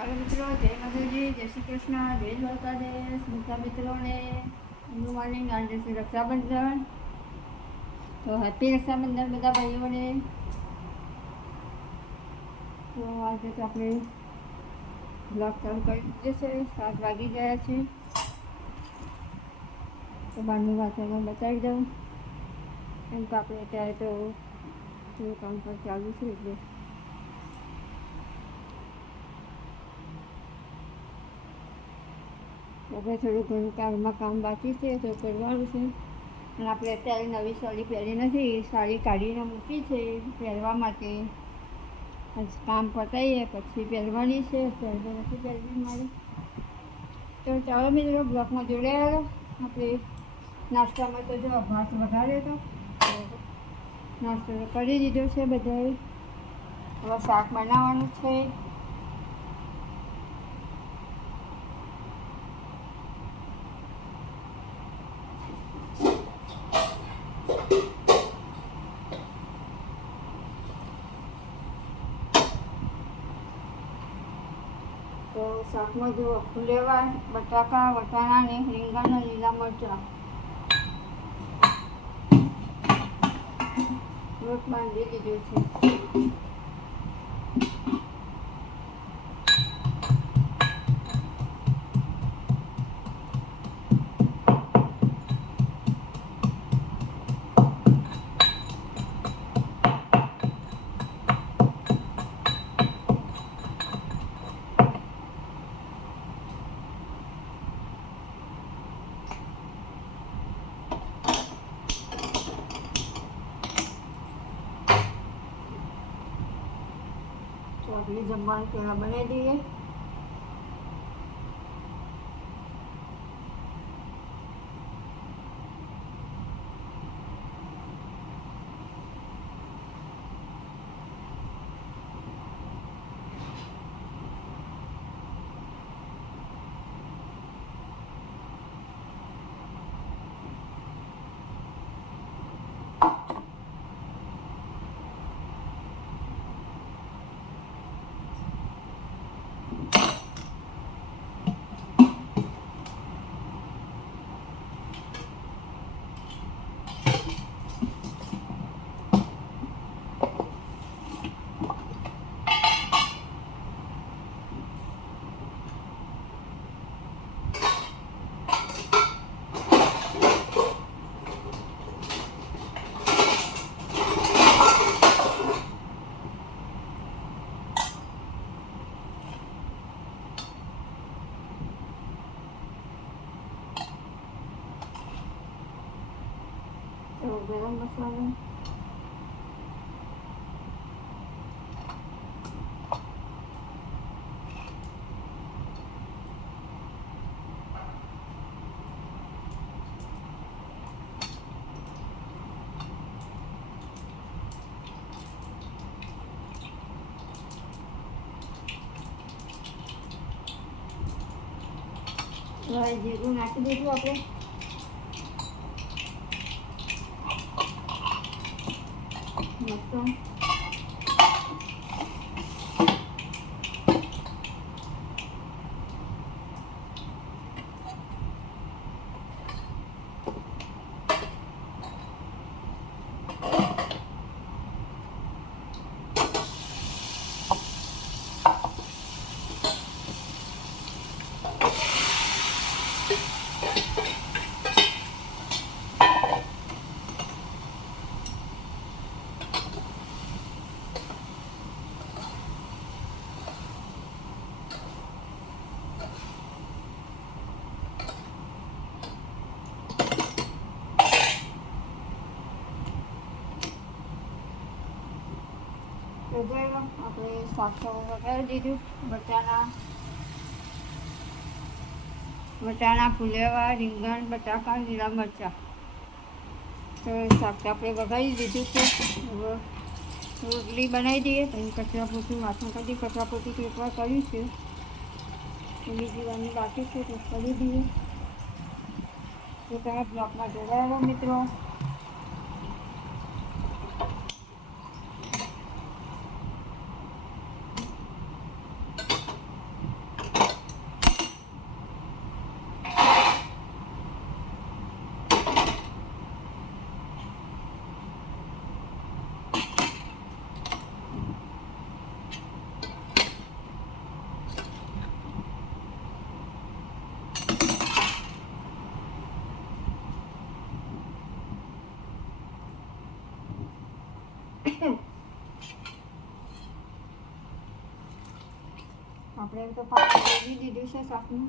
ચાલો મિત્રો, જય માતાજી, જય શ્રી કૃષ્ણ, જય દ્વારકાધીશ. બધા મિત્રોને ગુડ મોર્નિંગ. આજે છે રક્ષાબંધન, તો હેપી રક્ષાબંધન બધા ભાઈઓને. તો આજે તો આપણે બ્લોગ ચાલુ કરી દીધો છે. 7 વાગી ગયા છે, તો બહારની વાસણો બતાવી દઉં. એમ તો આપણે અત્યારે તો થોડું કામ પર ચાલુ છે, એટલે આપણે થોડું ઘણું કારમાં કામ બાકી છે તો કરવાનું છે. અને આપણે અત્યારે નવી સાડી પહેરી નથી, સાડી કાઢીને મૂકી છે પહેરવા માટે. કામ પતાવીએ પછી પહેરવાની છે, પહેરવા નથી પહેરવી મારે. તો ચાલો મિત્રો, બ્લોકમાં જોડાયા. આપણે નાસ્તામાં તો જો ભાત વઘાર્યો હતો, નાસ્તો તો કરી દીધો છે બધાએ. હવે શાક બનાવવાનું છે. તો શાકમાં જો ફુલેવા, બટાકા, વટાણા ને રીંગણ, લીલા મરચાં. લોટ બાંધી દીધો છે. ચોકલી જમવાનું પહેલાં બનાવી દઈએ. ગરમ મસાલો, જીરું નાખી દઈશું આપણે. મસ્ત આપણે શાક વઘારી દીધું. વટાણા, ફુલેવા, રીંગણ, બટાકા, લીલા મરચાં. તો શાક આપણે વઘારી દીધું છે. હવે રોટલી બનાવી દઈએ. પછી કચરા પોતું વાસણ કરી દઈએ. કચરા પોતું તો એકવાર કર્યું છે, બીજી વારની બાકી છે તો કરી દઈએ. તો તમે બ્લોકમાં જોડાયા મિત્રો. આપણે તો પાણી રેડી દીધું છે શાકનું.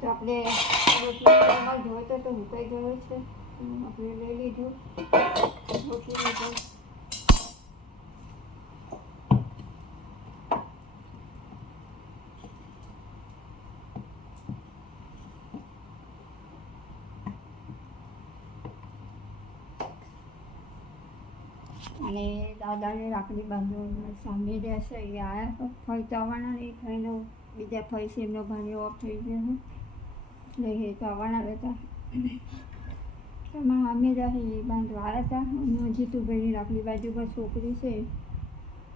તો આપણે રોટલી એમાં જોઈતો તો મુકાઈ ગયો છે. આપણે લઈ લીધું રોટલી પણ. અને દાદાને રાખડી બાંધવા સામે રહેશે એ આવ્યા ફઈ તો આવવાના નહીં. ફઈનો બીજા ફઈ છે એમનો ભાઈ ઓફ થઈ ગયો એટલે એ તો આવવાના રહેતા. એમાં સામે રહે એ બાંધવા આવ્યા હતા. અને જીતુભાઈની રાખડી બાજુ પર છોકરી છે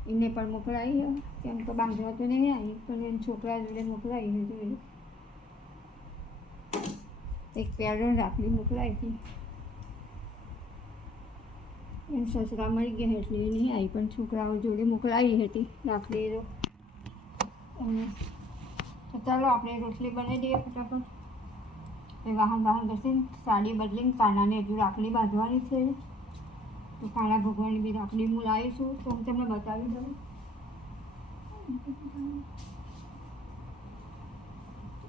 એને પણ મોકલાવી. કેમ તો બાંધવા તો નહીં આવી પણ એને છોકરા જોડે મોકલાવી જોઈએ. એક પેરો રાખડી મોકલાવી હતી. એમ સસરા મળી ગયા એટલે એ નહીં આવી પણ છોકરાઓ જોડે મોકલાવી હતી રાખડી. તો ચાલો આપણે રોટલી બનાવી દઈએ ફટાફટ. એ વાહન ઘસીને સાડી બદલીને કાનાને હજુ રાખડી બાંધવાની છે. તો કાના ભગવાનની બી રાખડી હું લાવીશું તો હું તમને બતાવી દઉં.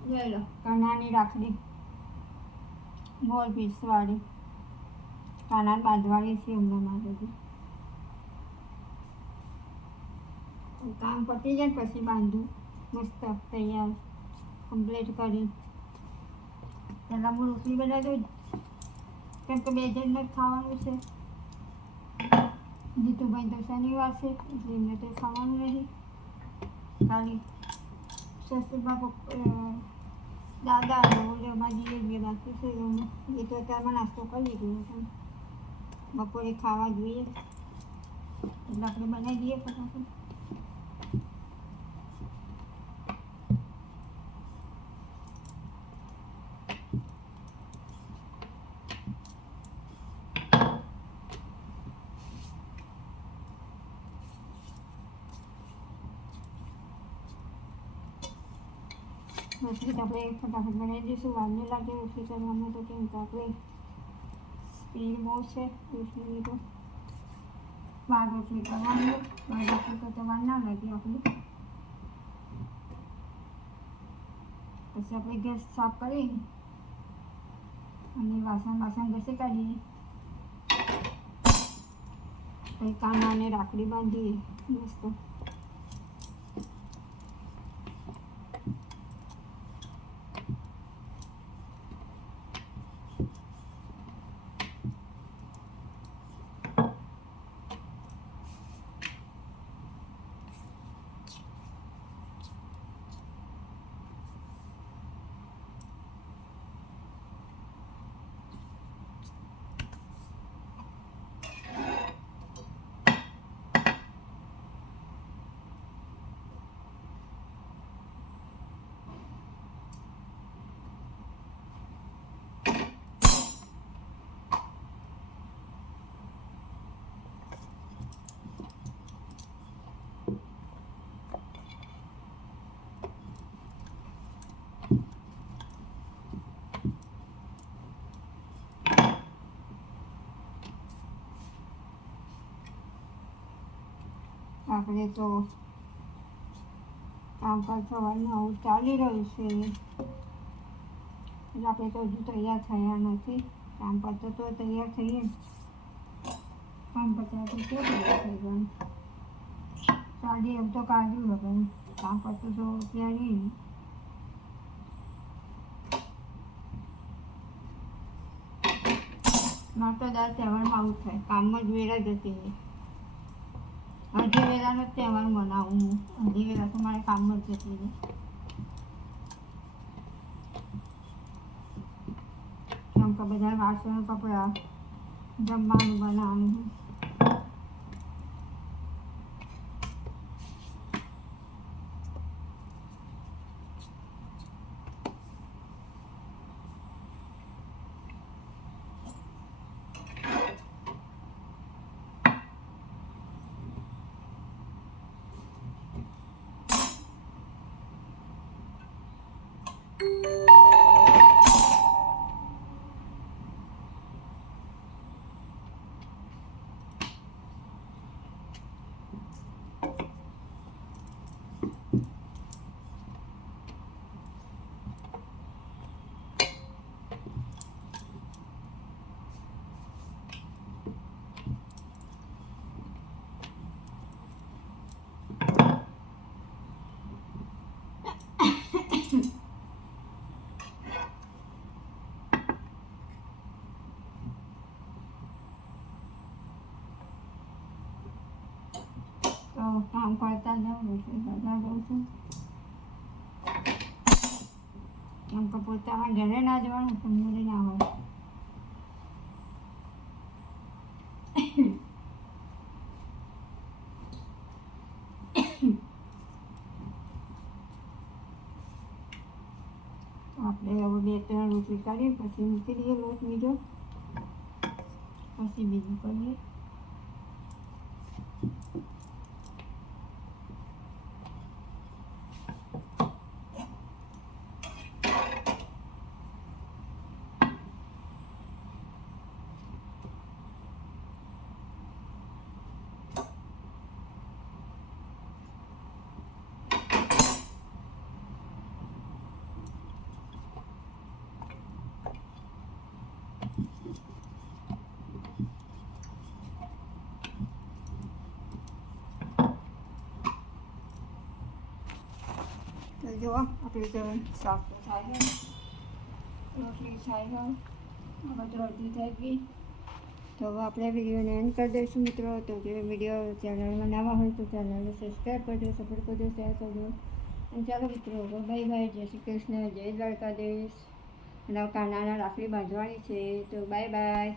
જોઈ લો કાનાની રાખડી મોર પીસવાળી. કાના બાંધવાની છે હમણાં માટે. કામ પતી જાય પછી બાંધું મસ્ત તૈયાર કમ્પ્લીટ કરી. પહેલાં હું રોટલી બનાવી દઉં કેમ કે 2 જણને જ ખાવાનું છે. જીતુભાઈ તો શનિવાર છે એટલે એમને તો ખાવાનું નથી. ખાલી સસુરબા દાદા ઓલે અમારી જે બાકી છે એ તો અત્યારમાં નાસ્તો કરી લીધો. બપોરે ખાવા જોઈએ એટલે આપણે બનાવી દઈએ ફટાફટ. રોટલી તો આપણે ફટાફટ બનાવી દઈશું. વાર નહીં લાગે રોટલી કરવામાં. તો કેમ કે આપણે સ્પીડ બહુ છે રોટલીની. તો 12 રોટલી કરવાની. 12 રોટલી તો વાર ના લાગે આપણે. પછી આપણે ગેસ સાફ કરી અને વાસણ ઘસી કાઢીએ. પછી કાનાને રાખડી બાંધીએ મસ્ત. આપણે તો કામકાજ સવારનું આવું ચાલી રહ્યું છે એટલે આપણે તો હજુ તૈયાર થયા નથી. કામ પતે તો તૈયાર થઈએ. કામ પત્યા તો શું તૈયાર થઈ જવાનું. સાડી એમ તો કાઢ્યું હવે કામ પતે તો ત્યારે. મારે તો દર તહેવારમાં આવું થાય. કામમાં જ વેરા જતી રહી. અડધી વેલાનો તહેવાર મનાવું હું. અડધી વેલા તો મારે કામમાં જ જતી રહી. કેમ કે કે બધા વાસણ કપડાં જમવાનું બનાવવાનું. તો કામ કરતા જાઉં રસોઈ કરતા જાઉં છું. એમ તો પોતાના ઘરે ના જવાનું સમજે ના હોય. આપણે હવે 2-3 રોટલી કરીએ પછી મૂકી દઈએ લોટ બીજો, પછી બીજું કરીએ. તો જો આપણે તો શાક તો થાય છે, રોટલી થાય છે, આ બધું અડધી થઈ ગઈ. તો હવે આપણે વિડીયોને એન્ડ કરી દઈશું મિત્રો. તો જો વિડીયો ચેનલમાં નવા હોય તો ચેનલને સબસ્ક્રાઈબ કરજો, સપોર્ટ કરજો, શેર કરજો. અને ચાલો મિત્રો, બાય બાય, જય શ્રી કૃષ્ણ, જય દ્વારકાધીશ. અને કાનાના રાખડી બાંધવાની છે, તો બાય બાય.